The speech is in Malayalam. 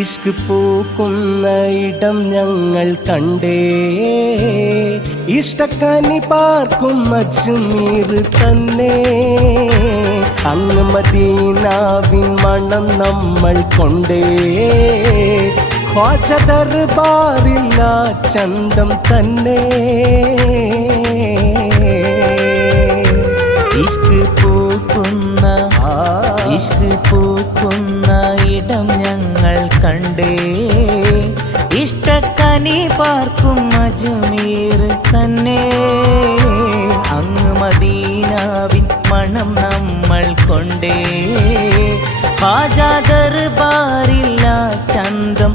ഇഷ്ക് പൂക്കുന്ന ഇടം ഞങ്ങൾ കണ്ടേ, ഇഷ്ടക്കനി പാർക്കും അജ്മീർ തന്നെ. അങ്ങ് മദീനാവിൻ മണം നമ്മൾ കൊണ്ടേ, ഖ്വാജ ദർബാറില്ല ചന്തം തന്നെ. ഇഷ്ക് പൂക്കുന്ന ഇടം ഞങ്ങൾ കണ്ടേ, ഇഷ്ടക്കനി പാർക്കും അജ്മീർ തന്നെ. അങ്ങ് മദീനാവിൻ മണം നമ്മൾ കൊണ്ടേ, ഖ്വാജ ദർബാറില്ല ചന്തം